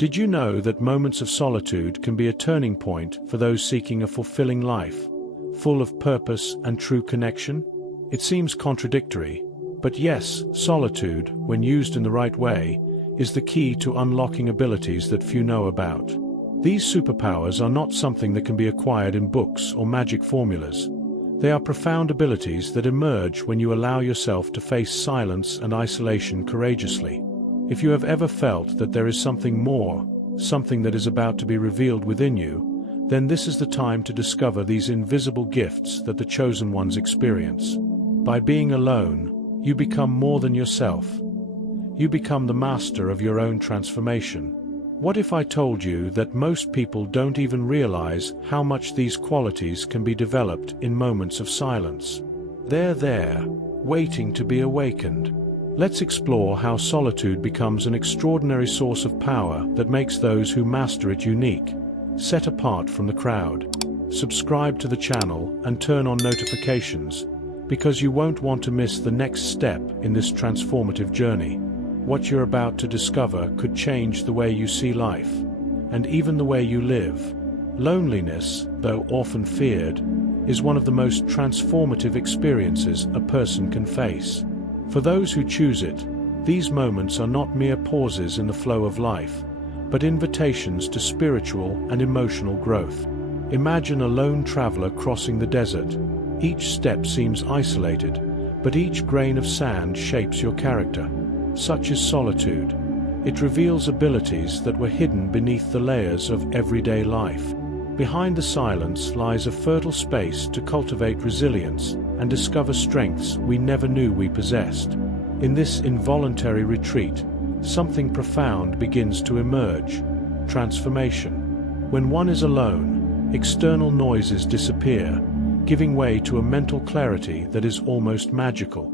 Did you know that moments of solitude can be a turning point for those seeking a fulfilling life, full of purpose and true connection? It seems contradictory, but yes, solitude, when used in the right way, is the key to unlocking abilities that few know about. These superpowers are not something that can be acquired in books or magic formulas. They are profound abilities that emerge when you allow yourself to face silence and isolation courageously. If you have ever felt that there is something more, something that is about to be revealed within you, then this is the time to discover these invisible gifts that the chosen ones experience. By being alone, you become more than yourself. You become the master of your own transformation. What if I told you that most people don't even realize how much these qualities can be developed in moments of silence? They're there, waiting to be awakened. Let's explore how solitude becomes an extraordinary source of power that makes those who master it unique, set apart from the crowd. Subscribe to the channel and turn on notifications, because you won't want to miss the next step in this transformative journey. What you're about to discover could change the way you see life, and even the way you live. Loneliness, though often feared, is one of the most transformative experiences a person can face. For those who choose it, these moments are not mere pauses in the flow of life, but invitations to spiritual and emotional growth. Imagine a lone traveler crossing the desert. Each step seems isolated, but each grain of sand shapes your character. Such is solitude. It reveals abilities that were hidden beneath the layers of everyday life. Behind the silence lies a fertile space to cultivate resilience and discover strengths we never knew we possessed. In this involuntary retreat, something profound begins to emerge: transformation. When one is alone, external noises disappear, giving way to a mental clarity that is almost magical.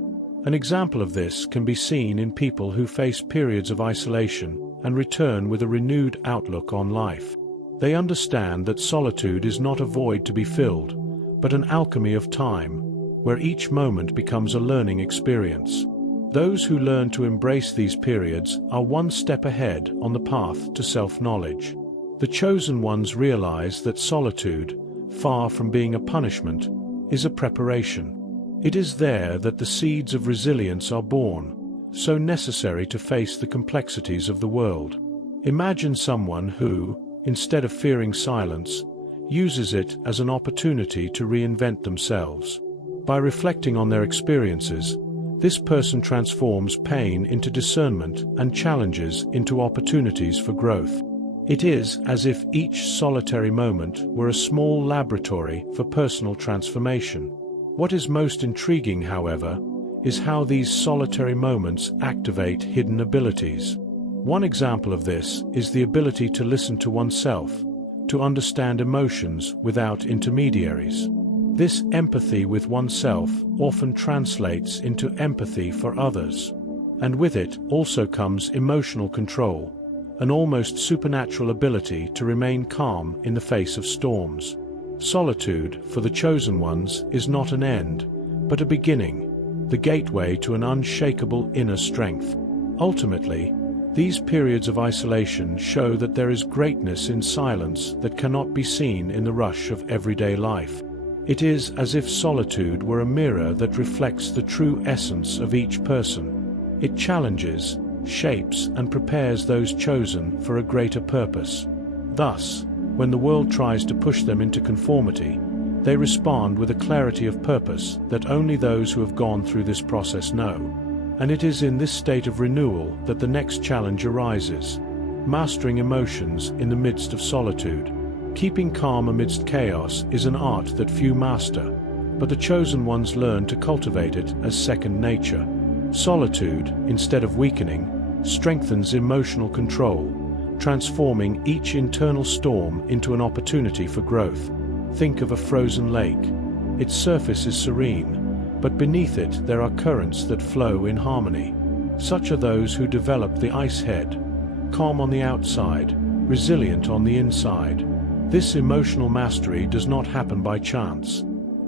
An example of this can be seen in people who face periods of isolation and return with a renewed outlook on life. They understand that solitude is not a void to be filled, but an alchemy of time, where each moment becomes a learning experience. Those who learn to embrace these periods are one step ahead on the path to self-knowledge. The chosen ones realize that solitude, far from being a punishment, is a preparation. It is there that the seeds of resilience are born, so necessary to face the complexities of the world. Imagine someone who, instead of fearing silence, uses it as an opportunity to reinvent themselves. By reflecting on their experiences, this person transforms pain into discernment and challenges into opportunities for growth. It is as if each solitary moment were a small laboratory for personal transformation. What is most intriguing, however, is how these solitary moments activate hidden abilities. One example of this is the ability to listen to oneself, to understand emotions without intermediaries. This empathy with oneself often translates into empathy for others. And with it also comes emotional control, an almost supernatural ability to remain calm in the face of storms. Solitude, for the chosen ones, is not an end, but a beginning, the gateway to an unshakable inner strength. Ultimately, these periods of isolation show that there is greatness in silence that cannot be seen in the rush of everyday life. It is as if solitude were a mirror that reflects the true essence of each person. It challenges, shapes, and prepares those chosen for a greater purpose. Thus, when the world tries to push them into conformity, they respond with a clarity of purpose that only those who have gone through this process know. And it is in this state of renewal that the next challenge arises: mastering emotions in the midst of solitude. Keeping calm amidst chaos is an art that few master, but the chosen ones learn to cultivate it as second nature. Solitude, instead of weakening, strengthens emotional control, transforming each internal storm into an opportunity for growth. Think of a frozen lake. Its surface is serene, but beneath it there are currents that flow in harmony. Such are those who develop the ice head, calm on the outside, resilient on the inside. This emotional mastery does not happen by chance.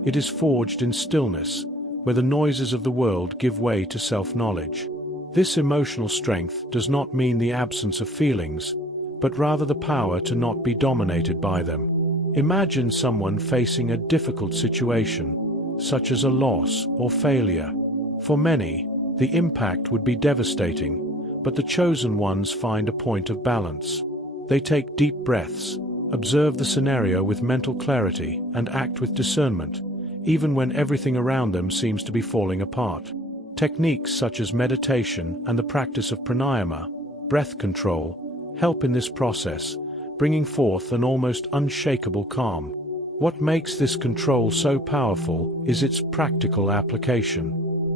It is forged in stillness, where the noises of the world give way to self-knowledge. This emotional strength does not mean the absence of feelings, but rather the power to not be dominated by them. Imagine someone facing a difficult situation, such as a loss or failure. For many, the impact would be devastating, but the chosen ones find a point of balance. They take deep breaths, observe the scenario with mental clarity, and act with discernment, even when everything around them seems to be falling apart. Techniques such as meditation and the practice of pranayama, breath control, help in this process, bringing forth an almost unshakable calm. What makes this control so powerful is its practical application.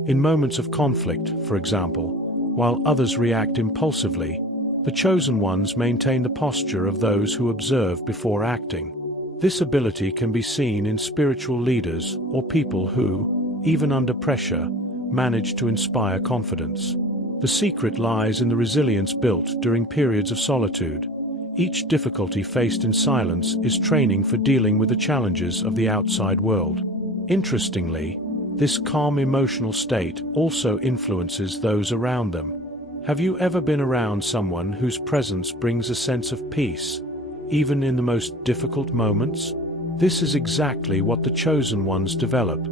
In moments of conflict, for example, while others react impulsively, the chosen ones maintain the posture of those who observe before acting. This ability can be seen in spiritual leaders or people who, even under pressure, manage to inspire confidence. The secret lies in the resilience built during periods of solitude. Each difficulty faced in silence is training for dealing with the challenges of the outside world. Interestingly, this calm emotional state also influences those around them. Have you ever been around someone whose presence brings a sense of peace, even in the most difficult moments? This is exactly what the chosen ones develop,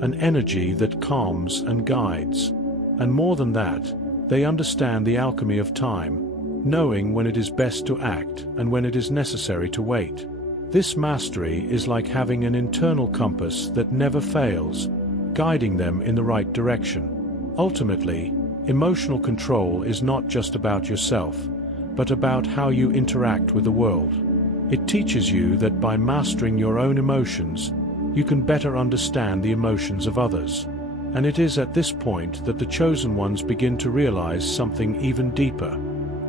an energy that calms and guides. And more than that, they understand the alchemy of time, knowing when it is best to act and when it is necessary to wait. This mastery is like having an internal compass that never fails, guiding them in the right direction. Ultimately, emotional control is not just about yourself, but about how you interact with the world. It teaches you that by mastering your own emotions, you can better understand the emotions of others. And it is at this point that the chosen ones begin to realize something even deeper: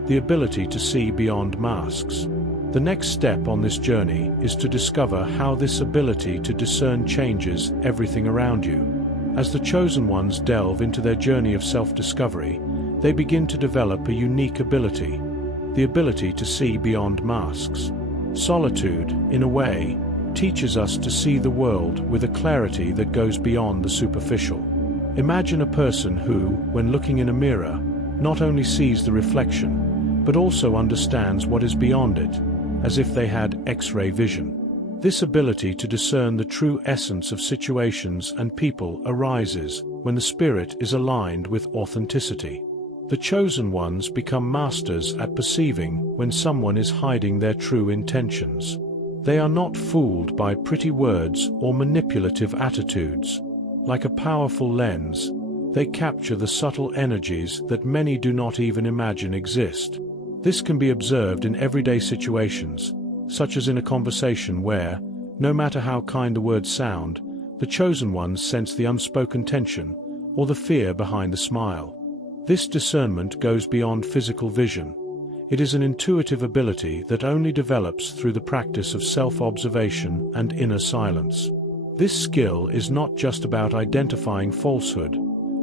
the ability to see beyond masks. The next step on this journey is to discover how this ability to discern changes everything around you. As the chosen ones delve into their journey of self-discovery, they begin to develop a unique ability: the ability to see beyond masks. Solitude, in a way, teaches us to see the world with a clarity that goes beyond the superficial. Imagine a person who, when looking in a mirror, not only sees the reflection, but also understands what is beyond it, as if they had X-ray vision. This ability to discern the true essence of situations and people arises when the spirit is aligned with authenticity. The chosen ones become masters at perceiving when someone is hiding their true intentions. They are not fooled by pretty words or manipulative attitudes. Like a powerful lens, they capture the subtle energies that many do not even imagine exist. This can be observed in everyday situations, such as in a conversation where, no matter how kind the words sound, the chosen ones sense the unspoken tension or the fear behind the smile. This discernment goes beyond physical vision. It is an intuitive ability that only develops through the practice of self-observation and inner silence. This skill is not just about identifying falsehood,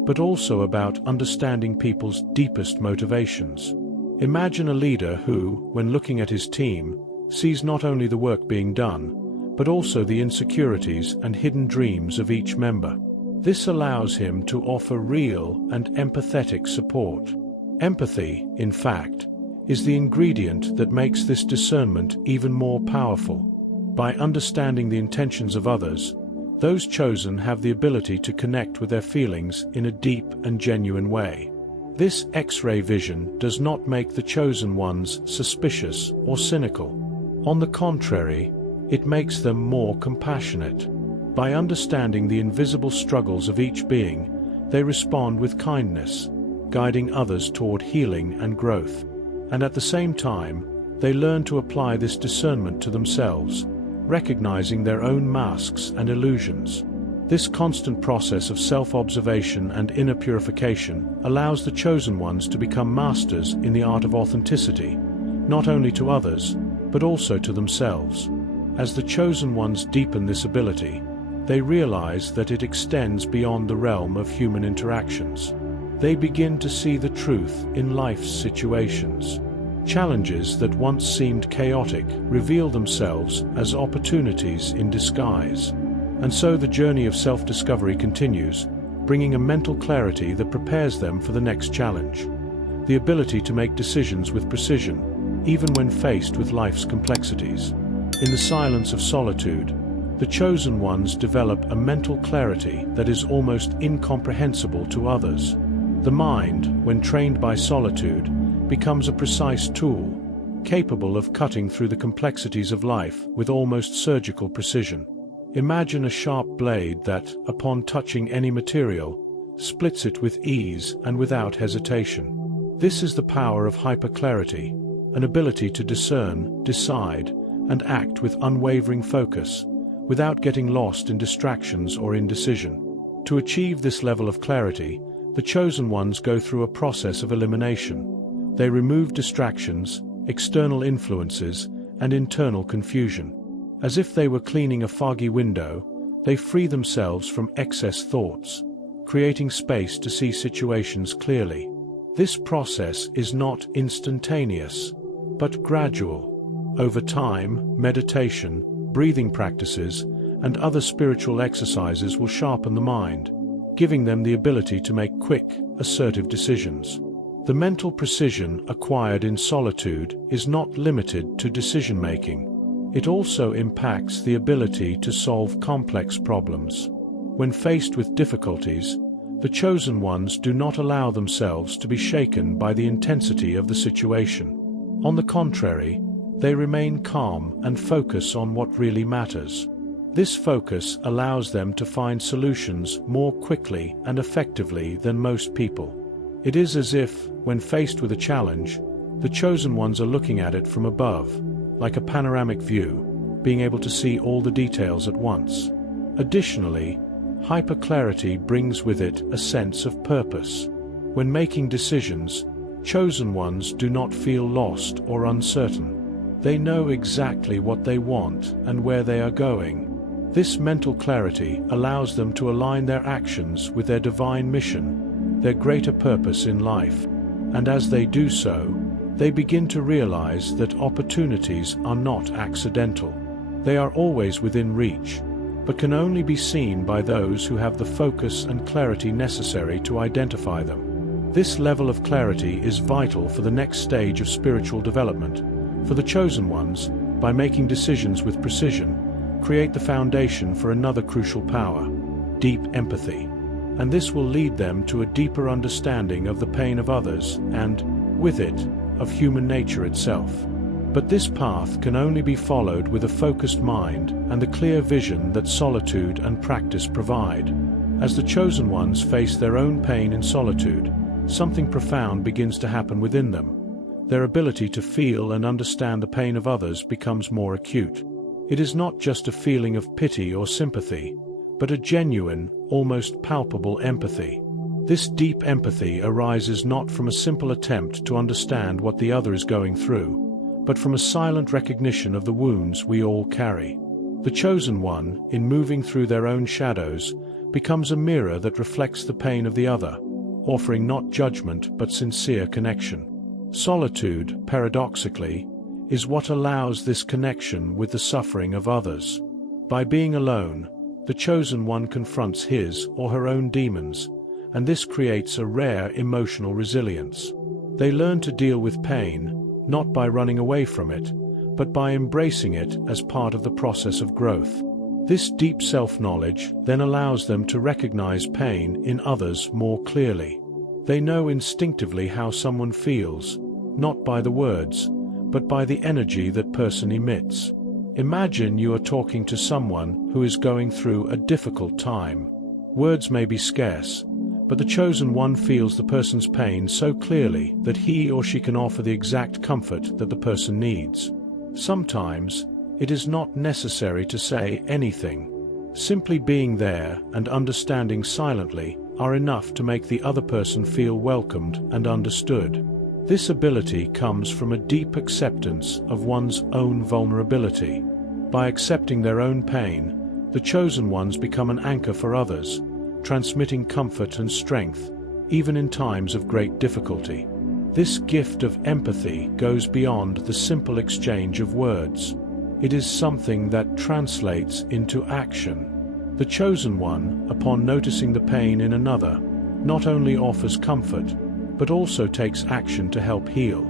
but also about understanding people's deepest motivations. Imagine a leader who, when looking at his team, sees not only the work being done, but also the insecurities and hidden dreams of each member. This allows him to offer real and empathetic support. Empathy, in fact, is the ingredient that makes this discernment even more powerful. By understanding the intentions of others, those chosen have the ability to connect with their feelings in a deep and genuine way. This X-ray vision does not make the chosen ones suspicious or cynical. On the contrary, it makes them more compassionate. By understanding the invisible struggles of each being, they respond with kindness, guiding others toward healing and growth. And at the same time, they learn to apply this discernment to themselves, recognizing their own masks and illusions. This constant process of self-observation and inner purification allows the chosen ones to become masters in the art of authenticity, not only to others, but also to themselves. As the chosen ones deepen this ability, they realize that it extends beyond the realm of human interactions. They begin to see the truth in life's situations. Challenges that once seemed chaotic reveal themselves as opportunities in disguise. And so the journey of self-discovery continues, bringing a mental clarity that prepares them for the next challenge. The ability to make decisions with precision, even when faced with life's complexities. In the silence of solitude, the chosen ones develop a mental clarity that is almost incomprehensible to others. The mind, when trained by solitude, becomes a precise tool, capable of cutting through the complexities of life with almost surgical precision. Imagine a sharp blade that, upon touching any material, splits it with ease and without hesitation. This is the power of hyperclarity, an ability to discern, decide, and act with unwavering focus, without getting lost in distractions or indecision. To achieve this level of clarity, the chosen ones go through a process of elimination. They remove distractions, external influences, and internal confusion. As if they were cleaning a foggy window, they free themselves from excess thoughts, creating space to see situations clearly. This process is not instantaneous, but gradual. Over time, meditation, breathing practices, and other spiritual exercises will sharpen the mind, giving them the ability to make quick, assertive decisions. The mental precision acquired in solitude is not limited to decision-making. It also impacts the ability to solve complex problems. When faced with difficulties, the chosen ones do not allow themselves to be shaken by the intensity of the situation. On the contrary, they remain calm and focus on what really matters. This focus allows them to find solutions more quickly and effectively than most people. It is as if, when faced with a challenge, the chosen ones are looking at it from above, like a panoramic view, being able to see all the details at once. Additionally, hyperclarity brings with it a sense of purpose. When making decisions, chosen ones do not feel lost or uncertain. They know exactly what they want and where they are going. This mental clarity allows them to align their actions with their divine mission, their greater purpose in life. And as they do so, they begin to realize that opportunities are not accidental. They are always within reach, but can only be seen by those who have the focus and clarity necessary to identify them. This level of clarity is vital for the next stage of spiritual development. For the chosen ones, by making decisions with precision, create the foundation for another crucial power, deep empathy. And this will lead them to a deeper understanding of the pain of others and, with it, of human nature itself. But this path can only be followed with a focused mind and the clear vision that solitude and practice provide. As the chosen ones face their own pain in solitude, something profound begins to happen within them. Their ability to feel and understand the pain of others becomes more acute. It is not just a feeling of pity or sympathy, but a genuine, almost palpable empathy. This deep empathy arises not from a simple attempt to understand what the other is going through, but from a silent recognition of the wounds we all carry. The chosen one, in moving through their own shadows, becomes a mirror that reflects the pain of the other, offering not judgment but sincere connection. Solitude, paradoxically, is what allows this connection with the suffering of others. By being alone, the chosen one confronts his or her own demons, and this creates a rare emotional resilience. They learn to deal with pain, not by running away from it, but by embracing it as part of the process of growth. This deep self-knowledge then allows them to recognize pain in others more clearly. They know instinctively how someone feels, not by the words, but by the energy that person emits. Imagine you are talking to someone who is going through a difficult time. Words may be scarce, but the chosen one feels the person's pain so clearly that he or she can offer the exact comfort that the person needs. Sometimes, it is not necessary to say anything. Simply being there and understanding silently are enough to make the other person feel welcomed and understood. This ability comes from a deep acceptance of one's own vulnerability. By accepting their own pain, the chosen ones become an anchor for others, transmitting comfort and strength, even in times of great difficulty. This gift of empathy goes beyond the simple exchange of words. It is something that translates into action. The chosen one, upon noticing the pain in another, not only offers comfort, but also takes action to help heal.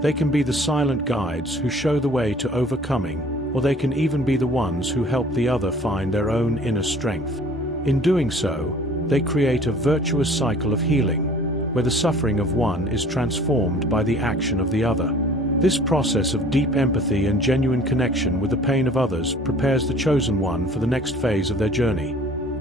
They can be the silent guides who show the way to overcoming, or they can even be the ones who help the other find their own inner strength. In doing so, they create a virtuous cycle of healing, where the suffering of one is transformed by the action of the other. This process of deep empathy and genuine connection with the pain of others prepares the chosen one for the next phase of their journey.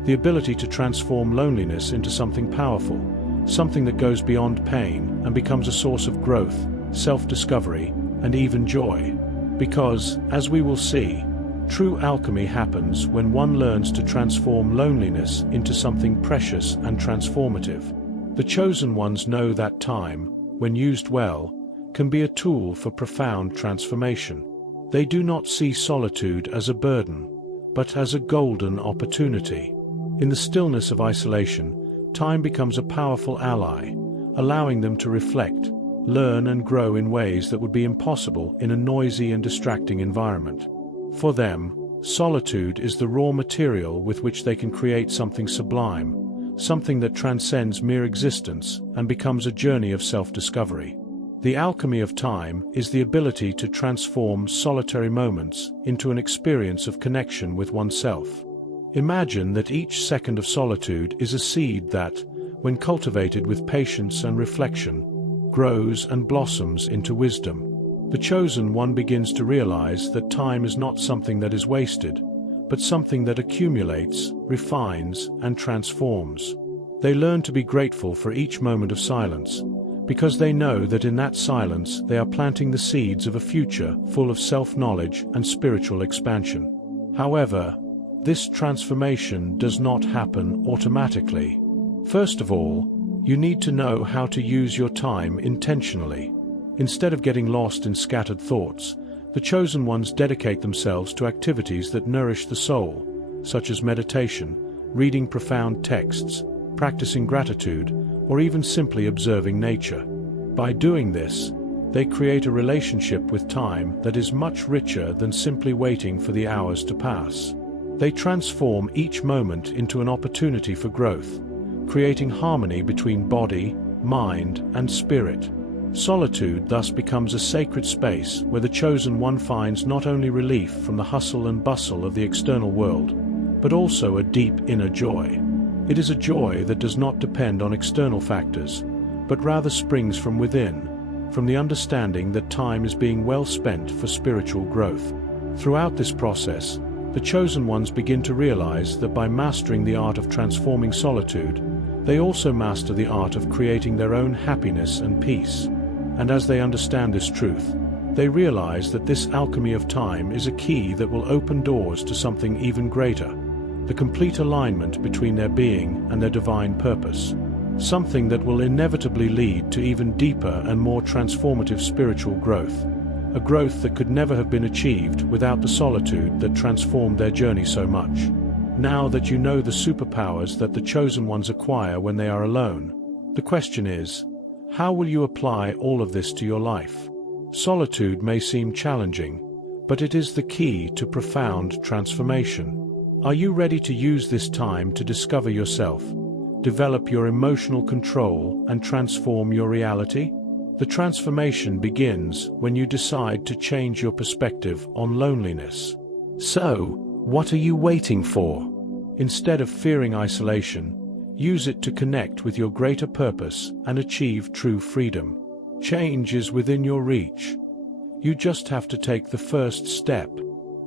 The ability to transform loneliness into something powerful, something that goes beyond pain and becomes a source of growth, self-discovery, and even joy. Because, as we will see, true alchemy happens when one learns to transform loneliness into something precious and transformative. The chosen ones know that time, when used well, can be a tool for profound transformation. They do not see solitude as a burden, but as a golden opportunity. In the stillness of isolation, time becomes a powerful ally, allowing them to reflect, learn and grow in ways that would be impossible in a noisy and distracting environment. For them, solitude is the raw material with which they can create something sublime, something that transcends mere existence and becomes a journey of self-discovery. The alchemy of time is the ability to transform solitary moments into an experience of connection with oneself. Imagine that each second of solitude is a seed that, when cultivated with patience and reflection, grows and blossoms into wisdom. The chosen one begins to realize that time is not something that is wasted, but something that accumulates, refines, and transforms. They learn to be grateful for each moment of silence, because they know that in that silence they are planting the seeds of a future full of self-knowledge and spiritual expansion. However, this transformation does not happen automatically. First of all, you need to know how to use your time intentionally. Instead of getting lost in scattered thoughts, the chosen ones dedicate themselves to activities that nourish the soul, such as meditation, reading profound texts, practicing gratitude, or even simply observing nature. By doing this, they create a relationship with time that is much richer than simply waiting for the hours to pass. They transform each moment into an opportunity for growth, creating harmony between body, mind, and spirit. Solitude thus becomes a sacred space where the chosen one finds not only relief from the hustle and bustle of the external world, but also a deep inner joy. It is a joy that does not depend on external factors, but rather springs from within, from the understanding that time is being well spent for spiritual growth. Throughout this process, the chosen ones begin to realize that by mastering the art of transforming solitude, they also master the art of creating their own happiness and peace. And as they understand this truth, they realize that this alchemy of time is a key that will open doors to something even greater, the complete alignment between their being and their divine purpose, something that will inevitably lead to even deeper and more transformative spiritual growth, a growth that could never have been achieved without the solitude that transformed their journey so much. Now that you know the superpowers that the chosen ones acquire when they are alone, the question is, how will you apply all of this to your life? Solitude may seem challenging, but it is the key to profound transformation. Are you ready to use this time to discover yourself, develop your emotional control, and transform your reality? The transformation begins when you decide to change your perspective on loneliness. So, what are you waiting for? Instead of fearing isolation, use it to connect with your greater purpose and achieve true freedom. Change is within your reach. You just have to take the first step.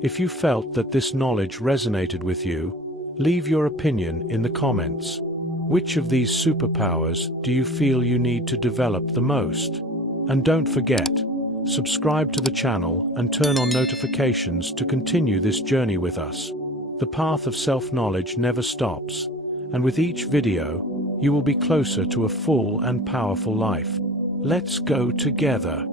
If you felt that this knowledge resonated with you, leave your opinion in the comments. Which of these superpowers do you feel you need to develop the most? And don't forget, subscribe to the channel and turn on notifications to continue this journey with us. The path of self-knowledge never stops, and with each video, you will be closer to a full and powerful life. Let's go together.